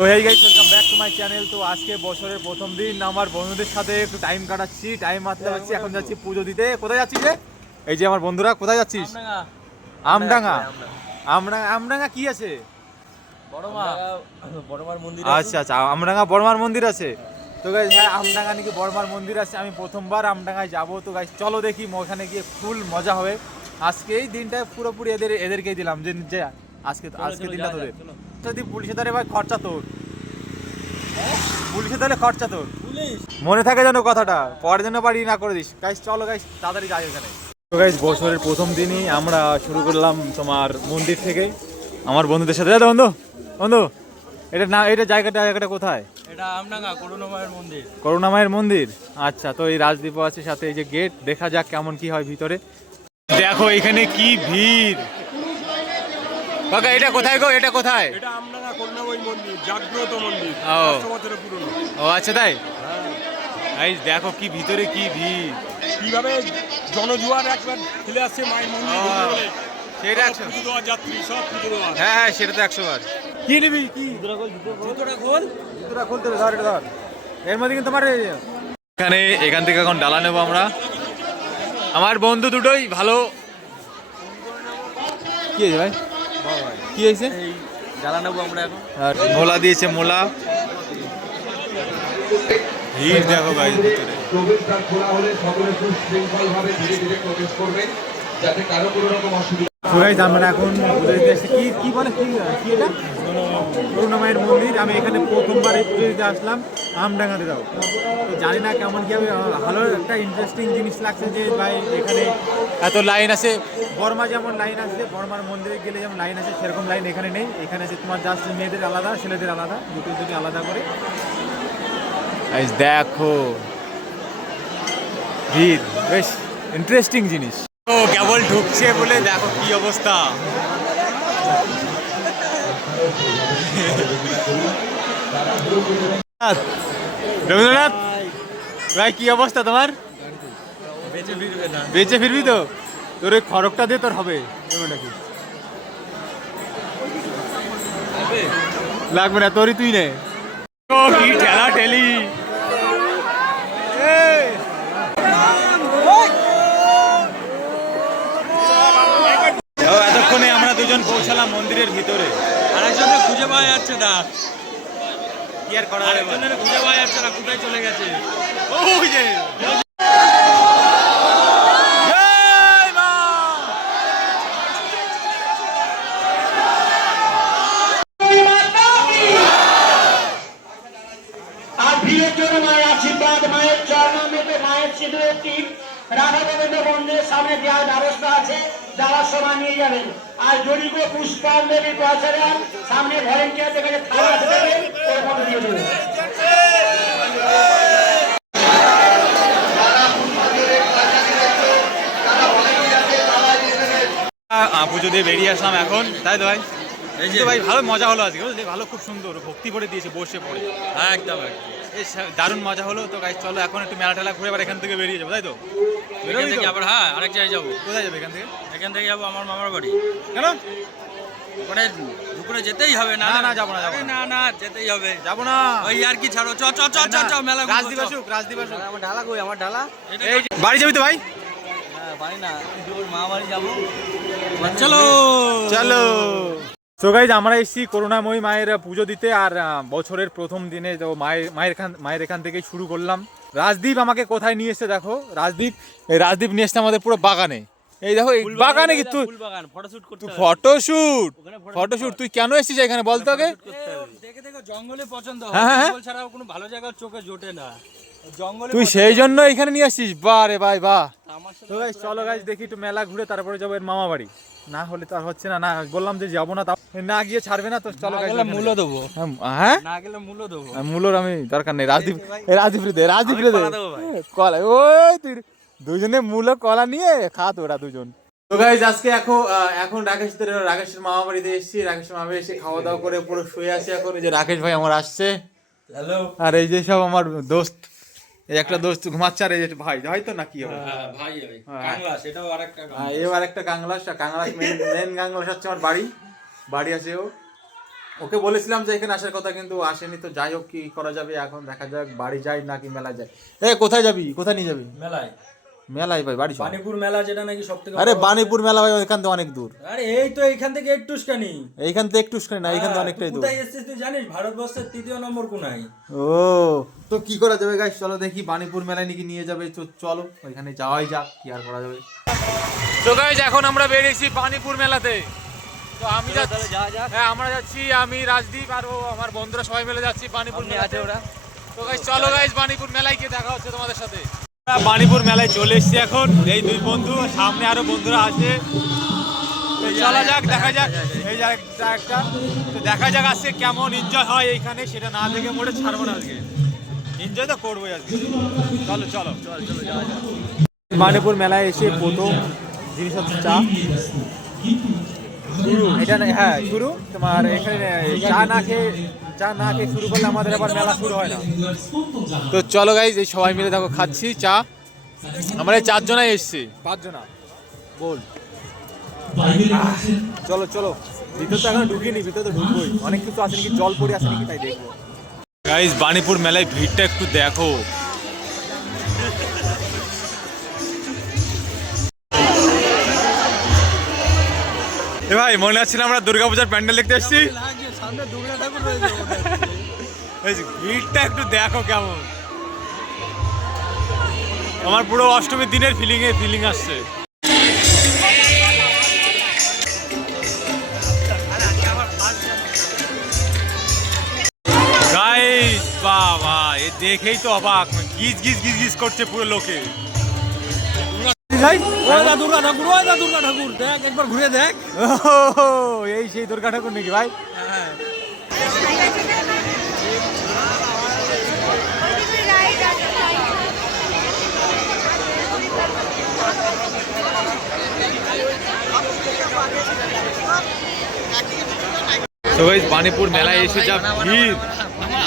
তো এই guys, welcome back to my channel. তো আজকে বছরের প্রথম দিন আমার বন্ধুদের সাথে একটু টাইম কাটাচ্ছি, টাইম মারতে পারছি। এখন যাচ্ছি পুজো দিতে। কোথায় যাচ্ছিস রে? এই যে আমার বন্ধুরা, কোথায় যাচ্ছিস? আমডাঙ্গা। আমডাঙ্গা কি আছে? বড়মার মন্দির। আচ্ছা আচ্ছা, আমডাঙ্গা বড়মার মন্দির আছে। তো গাইস, হ্যাঁ, আমডাঙ্গা নাকি বড়মার মন্দির আছে। আমি প্রথমবার আমডাঙ্গায় যাবো। তো গাইস চলো দেখি, ওখানে গিয়ে ফুল মজা হবে। আজকে এই দিনটা পুরোপুরি এদেরকেই দিলাম যে আজকে দিনটা তোদের। যদি পুলিশে ধরে ভাই, খরচা তোর। পুলিশে ধরে খরচা তোর। মনে থাকে যেন কথাটা, পরের জন্য বাড়ি না করে দিস। গাইস চলো গাইস, তাড়াতাড়ি যাই ওখানে। তো গাইস, বছরের প্রথম দিনই আমরা শুরু করলাম তোমার মন্দির থেকে আমার বন্ধুদের সাথে। বন্ধু বন্ধু, এটা জায়গাটা কোথায়? এটা আমডাঙ্গা করুণাময়ের মন্দির। করুণাময়ের মন্দির। আচ্ছা, তো এই রাজদীপও আছে সাথে, এই যে গেট। দেখা যাক কেমন কি হয় ভিতরে। দেখো এখানে কি ভিড়। কাকা, এটা কোথায় গো? এটা কোথায়? এটা আমডাঙ্গা করুণাময় মন্দির, জাগ্রত মন্দির, ও 500 বছরের পুরনো। ও আচ্ছা, তাই? গাইস দেখো কি ভিতরে কি ভিড়। কিভাবে জনজোয়ার একবার ফেলে আসছে মায়ের মন্দির বলে। সেটা সব পুজো দেওয়ার যাত্রী, সব পুজো দেওয়ার। হ্যাঁ হ্যাঁ, সেটা তো 100 বার। কি নিবি? কি জুতোটা খোল। জুতোটা খুলতে হবে। ধর এটা ধর। এর মধ্যে কিন্তু তোমার এখান থেকে এখন ডালা নেবো আমরা। আমার বন্ধু দুটোই ভালো। কি হয়েছে ভাই? কি হয়েছে? এই জ্বালা নেবো আমরা এখন। আর মোলা দিয়েছে, মোলা। ভিড় দেখো ভাই ভিতরে। প্রবেশদ্বার খোলা হলে সকলে সুশৃঙ্খলভাবে ধীরে ধীরে প্রবেশ করবেন, যাতে কারো কোনো রকম অসুবিধা। আমরা এখন পুজো দিতে আসছি। কি বলে, কি এটা? করুণাময়ের মন্দির। আমি এখানে প্রথমবার এই পুজো দিতে আসলাম আমডাঙ্গাতে। দাও তো জানি না কেমন কি হবে। ভালো একটা ইন্টারেস্টিং জিনিস লাগছে যে ভাই এখানে এত লাইন আছে। বর্মা যেমন লাইন আছে, বর্মার মন্দিরে গেলে যেমন লাইন আছে, সেরকম লাইন এখানে নেই। এখানে আছে তোমার জাস্ট মেয়েদের আলাদা, ছেলেদের আলাদা, দুটো আলাদা করে। দেখো ভিড়, বেশ ইন্টারেস্টিং জিনিস। ও কেবল ঢুকছে বলে দেখো কি অবস্থা। রবীন্দ্রনাথ ভাই, কি অবস্থা তোমার? বেঁচে ফিরবে না। বেঁচে ফিরবি তো? তোর ওই খড়গটা দিয়ে তোর হবে নাকি? লাগবে না, তোরই তুই নে। ও কি ঠেলা ঠেলি। এতক্ষণে আমরা দুজন পৌঁছালাম মন্দিরের ভিতরে। আরেকজনের খুঁজে পাওয়া যাচ্ছে না। কি আর করা যাবে? আরেকজনের খুঁজে পাওয়া যাচ্ছে না, কোথায় চলে গেছে? ওই যে আর ভিড়ের জন্য মায়ের আশীর্বাদ, মায়ের চরণামৃত, মায়ের সিঁদুরের টিপ রাধা গোবিন্দ মন্দিরের সামনে দেওয়ার ব্যবস্থা আছে, যারা সময় নিয়ে যাবেন। আর জড়িত পুষ্পাঞ্জলি প্রচারের সামনে ভলেন্টিয়ার থেকে থালা আছে, দেবে ওর মতো দিয়ে দেবে। পুজো দিয়ে বেরিয়ে আসলাম এখন, তাই তো ভাই? এই যে তো ভাই ভালো মজা হলো আজকে, বুঝলি? ভালো, খুব সুন্দর ভক্তি ভরে দিয়েছে বসে পড়ে। হ্যাঁ, একদম একদম। দারুণ মজা হলো। তো গাইস চলো এখন একটু মেলা টেলা ঘুরে আবার এখান থেকে বেরিয়ে যাবো, তাই তো? এখান থেকে আবার আরেক জায়গায় যাবো। কোথায় যাবে এখান থেকে? এখান থেকে যাবো আমার মামার বাড়ি। কেন? ওখানে দুপুরে যেতেই হবে। না না, যাবো না, আরে না না, যেতেই হবে। যাবো না। ওই আর কি, ছাড়ো। চ চ চ চ চ মেলা ঘুরবো, চ। রাজদীপ আসুক। আমার ডালা কই? আমার ডালা এই যে, বাড়ি যাবি তো ভাই? হ্যাঁ, বাড়ি না, ওর মা বাড়ি যাবো। চলো চলো। তো গাইজ, আমরা এসেছি করুণাময়ী মায়ের পুজো দিতে। আর বছরের প্রথম দিনে তো মায়ের এখান থেকেই শুরু করলাম। রাজদীপ আমাকে কোথায় নিয়ে এসছে দেখো। রাজদীপ নিয়ে এসছে আমাদের পুরো বাগানে। এই দেখো, এই বাগানে কি তুই ফটোশুট তুই কেন এসেছিস এখানে বলতো আগে? দেখে দেখে জঙ্গলে পছন্দ হয়, হ্যাঁ, হ্যাঁ। জঙ্গল ছাড়া কোনো ভালো জায়গা চোখে জোটে না। জঙ্গলে তুই সেই জন্য এখানে নিয়ে আসছিস? বাহ রে ভাই, বাহ। আমার সাথে তো গাইজ চলো গাইজ, দেখি একটু মেলা ঘুরে তারপরে যাবো এর মামা বাড়ি। না হলে তো আর হচ্ছে না। না বললাম যে যাবো না, না গিয়ে ছাড়বে না। তো চলো গাইজ, গেলে মূল্য দেবো। হ্যাঁ, না গেলে মূল্য দেবো। মূলর আমি দরকার নেই। রাজদীপ রে দে। কলা দেবো ভাই। কলা, ওই তুই দুজনে মূল কলা নিয়ে খা তো ওরা দুজন। তো গাইজ আজকে এখন রাকেশের মামা বাড়িতে এসেছি। রাকেশের মামা এসে খাওয়া দাওয়া করে পুরো শুয়ে আছে এখন। এই যে রাকেশ ভাই আমার আসছে। হ্যালো। আর এই যে সব আমার দোস্ত, এই একটা দোস্ত ঘুমাচ্ছে। আর এই যে ভাই তো না কি হবে? ভাই কাংলাস, এটাও আরেকটা এও আরেকটা কাংলাস। মেন কাংলাস হচ্ছে আমার বাড়ি আছে ও। ওকে বলেছিলাম যে এখানে আসার কথা, কিন্তু আসেনি। তো যাই হোক, কি করা যাবে এখন, দেখা যাক বাড়ি যাই নাকি মেলায় যাই। কোথায় যাবি, কোথায় নিয়ে যাবি? মেলায় মেলায় ভাই, বাড়ি চল। বানিপুর মেলা যেটা নাকি সবথেকে আরে বানিপুর মেলা ভাই এখান থেকে অনেক দূর। আরে এই তো এইখান থেকে একটুখানি। এইখান থেকে একটুখানি না, এইখান থেকে অনেকটাই দূর। কোথায় এসেছিস তুই জানিস? ভারতবর্ষের 3য় নম্বর কোনায়। ও তো কি করা যাবে গাইস, চলো দেখি বানিপুর মেলায় নাকি নিয়ে যাবে। চলো ওইখানে যাওয়াই যাক, কি আর করা যাবে। তো গাইস এখন আমরা বেরিয়েছি বানিপুর মেলাতে। তো আমি যাচ্ছি, হ্যাঁ আমরা যাচ্ছি, আমি রাজদীপ আর ও আমার বন্ধুরা সবাই মিলে যাচ্ছি বানিপুর মেলাতে। তো গাইস চলো গাইস, বানিপুর মেলায় গিয়ে দেখা হচ্ছে তোমাদের সাথে। বানিপুর মেলায় চলে এসেছি এখন, এই দুই বন্ধু, সামনে আরো বন্ধুরা আছে। চলা যাক, দেখা যাক এই জায়গাটা। তো দেখা যাক আজকে কেমন এনজয় হয় এইখানে, সেটা না দেখে মোটে ছাড়বো না। আজকে এনজয় তো করবোই আজকে। চলো চলো বানিপুর মেলায় এসে প্রথম জিনিস হচ্ছে চা। এটা হ্যাঁ শুরু, তোমার এখানে চা না খেয়ে শুরু করলে আমাদের আবার মেলা শুরু হয় না। তো চলো গাইজ, এই সবাই মিলে দেখো খাচ্ছি চা। আমরা এই 4 জনাই এসছি, 5 জনা বল। চলো চলো, ভিতর তো এখন ঢুকিনি, ভিতরে তো ঢুকবোই। অনেক কিছু আছে নাকি, জল পড়ে আছে নাকি তাই দেখবো। গাইজ বানিপুর মেলায় ভিড়টা একটু দেখো। এ ভাই মনে হচ্ছে না আমরা দুর্গাপূজার প্যান্ডেল দেখতে এসেছি? ভিড়টা একটু দেখো কেমন। আমার পুরো অষ্টমীর দিনের ফিলিং আসছে। গাইস বাবা, এ দেখেই তো অবাক, গিজ গিজ গিজ গিজ করছে পুরো লোকে। দুর্গা ঠাকুর দেখ, একবার ঘুরে দেখ। এই সেই দুর্গা ঠাকুর নাকি ভাই? তো গাইস বানিপুর মেলায় এসে যা ভিড়,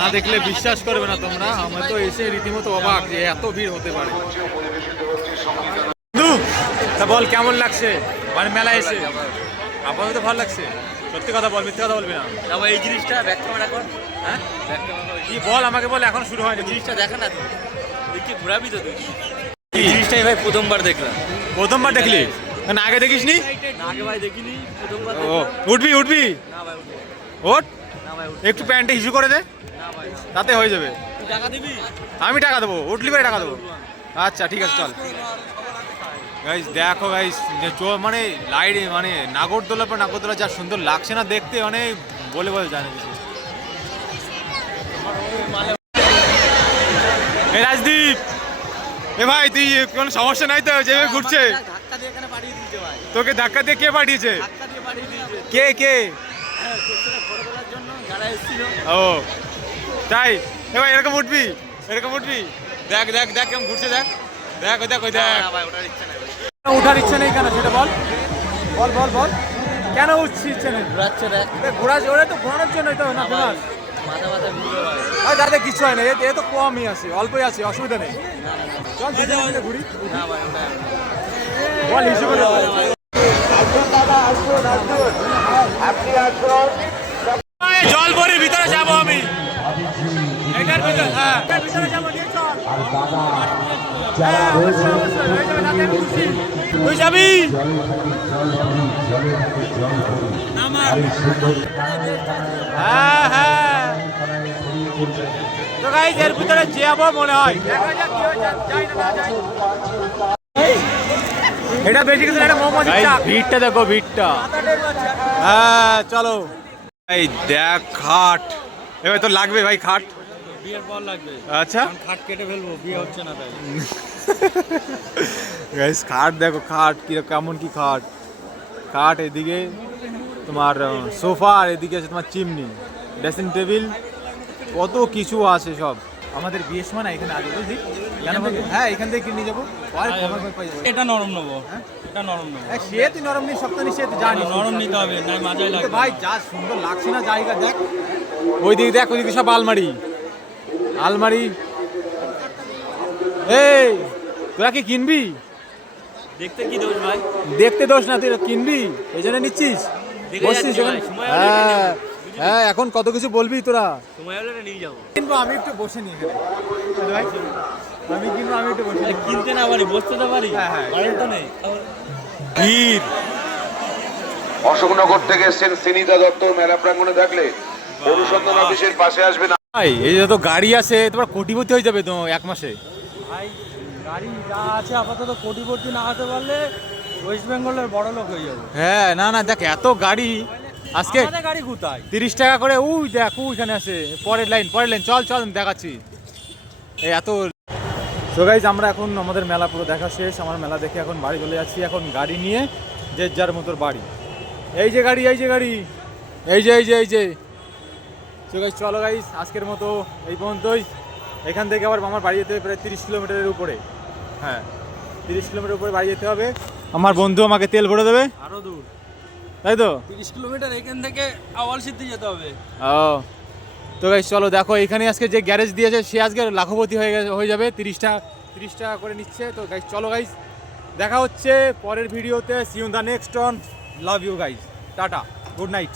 না দেখলে বিশ্বাস করবে না তোমরা। আমরা তো এসে রীতিমতো অবাক যে এত ভিড় হতে পারে। তা বল কেমন লাগছে মানে মেলায় এসে? আপাতত ভালো লাগছে, সত্যি কথা বল, মিথ্যে কথা বলবি না। এই জিনিসটা ব্যাক ক্যামেরা কর। হ্যাঁ কি বল, আমাকে বল, এখন শুরু হয়নি। জিনিসটা দেখা না তুই, দেখি ঘোরাবি তো তুই। এই জিনিসটাই ভাই প্রথমবার দেখলাম। প্রথমবার দেখলি না, আগে দেখিসনি? না আগে ভাই দেখিনি, প্রথমবার ও উঠবি উঠবি, না ভাই উঠবো ওঠ, না ভাই একটু প্যান্টে হিসু করে দে, না ভাই তাতে হয়ে যাবে। তুই টাকা দিবি? আমি টাকা দেবো, উঠলি পরে টাকা দেবো। আচ্ছা ঠিক আছে চল। গাইস দেখো গাইস, মানে লাইট মানে নাগরদোলা পর নাগরদোলা যা সুন্দর লাগছে না দেখতে, মানে বলে জানে। রাজদীপ, এ ভাই তুই কোনো সমস্যা নাই তো? যেভাবে ঘুরছে ধাক্কা দিয়ে এখানে পাঠিয়ে দিয়েছে ভাই। তোকে ধাক্কা দিয়ে কে পাঠিয়েছে? ধাক্কা দিয়ে পাঠিয়ে দিয়েছে। কে কে? হ্যাঁ, তোর সাথে ফটো তোলার জন্য যারা এসেছিল। ও তাই? এ ভাই এরকম উঠবি, এরকম উঠবি, দেখ দেখ দেখ কেমন ঘুরছে, দেখ দেখ ওই দেখ ওই দেখ। না ভাই ওটার ইচ্ছা নাই ভাই। ওঠার ইচ্ছা নেই কেন সেটা বল, বল বল বল, কেন উঠছি ইচ্ছা নেই? ঘোরাচ্ছে দেখ। ঘোরা ওরা তো ঘোরানোর জন্যই তো না ফেমাস। মাথা মাথা ঘুরবে ভাই। আর দাদা কিছু হয় না, এ তো কমই আছে, অল্পই আছে, অসুবিধা নেই। চল দুজনে মিলে ঘুরি। না ভাই ওটা বল হিসেবে জল ভরে ভিতরে যাবো আমি, এটার ভিতরে, হ্যাঁ এটার ভিতরে যাবো, নিয়ে চল। হ্যাঁ, অবশ্যই, অবশ্যই, হয়ে যাবে, তাতে আমি খুশি। তুই যাবি? হ্যাঁ হ্যাঁ। তো গাইস এর ভিতরে যাবো মনে হয়, দেখা যাক কি হয়, যাই না যাই। এটা বেশি কিছু না, এটা মোমো দিচ্ছা। ভিড়টা দেখো, ভিড়টা। হ্যাঁ চলো। এই দেখ খাট, এবার তো লাগবে ভাই খাট, বিয়ের পর লাগবে। আচ্ছা খাট কেটে ফেলবো, বিয়ে হচ্ছে না তাই। গাইস খাট দেখো, খাট কি কেমন কি খাট। খাট এদিকে তোমার সোফা, আর এদিকে আছে তোমার চিমনি, ড্রেসিং টেবিল, কত কিছু আছে সব। আমাদের বিয়ের সময় না এখানে আগে বুঝলি, হ্যাঁ এখান থেকে কিনে যাবো। এটা নরম নেবো, এটা নরম নেবো। সে তুই নরম নিস, সপ্তাহ নিস, তুই জানিস নরম নিতে হবে, না মাজাই লাগবে ভাই। যা সুন্দর লাগছে না জায়গা, দেখ ওই দিকে, দেখ ওই দিকে সব আলমারি আলমারি। এই তোরা কি কিনবি? দেখতে কি দোষ ভাই? দেখতে দোষ না, তুই কিনবি এই জন্য নিচ্ছিস, বসছিস যাচ্ছি ভাই, সময় হলে হ্যাঁ। হ্যাঁ এখন কত কিছু বলবি তোরা। সময় হলে এটা নিয়ে যাবো। কিনবো আমি একটু বসে নি এখানে ভাই, আমি একটু বসে নিই। কিনতে না পারি, বসতে তো পারি। হ্যাঁ, হ্যাঁ। বাড়ির তো নেই। ভিড়। অশোকনগর থেকে এসছেন সিনিতা দত্ত মেলা প্রাঙ্গণে থাকলে অনুসন্ধান অফিসের পাশে আসবেন। ভাই এই যত গাড়ি আছে তোমার কোটিপতি হয়ে যাবে তো এক মাসে। ভাই গাড়ি যা আছে আপাতত কোটিপতি না হতে পারলে ওয়েস্ট বেঙ্গলের বড় লোক হয়ে যাবো। হ্যাঁ না না দেখ এত গাড়ি আজকে আমাদের গাড়ি কোথায়? 30 টাকা করে ওই দেখ ওইখানে আছে পরের লাইন চল চল আমি দেখাচ্ছি এই এত। তো গাইজ আমরা এখন আমাদের মেলা পুরো দেখা শেষ, আমার মেলা দেখে এখন বাড়ি চলে যাচ্ছি, এখন গাড়ি নিয়ে যে যার মতোর বাড়ি। এই যে গাড়ি এই যে তো গাইজ চলো গাইজ আজকের মতো এই পর্যন্তই। এখান থেকে আবার আমার বাড়ি যেতে হবে প্রায় 30 কিলোমিটারের উপরে। হ্যাঁ 30 কিলোমিটার উপরে বাড়ি যেতে হবে। আমার বন্ধু আমাকে তেল ভরে দেবে, আরো দূর, তাই তো? 30 কিলোমিটার এখান থেকে আওয়াল সিদ্ধি যেতে হবে। ও তো গাইস চলো দেখো এখানে আজকে যে গ্যারেজ দিয়েছে সে আজকে লাখপতি হয়ে যাবে, 30 টাকা করে নিচ্ছে। তো গাইস চলো গাইস দেখা হচ্ছে পরের ভিডিওতে। See you in the next one. Love you guys, tata, good night.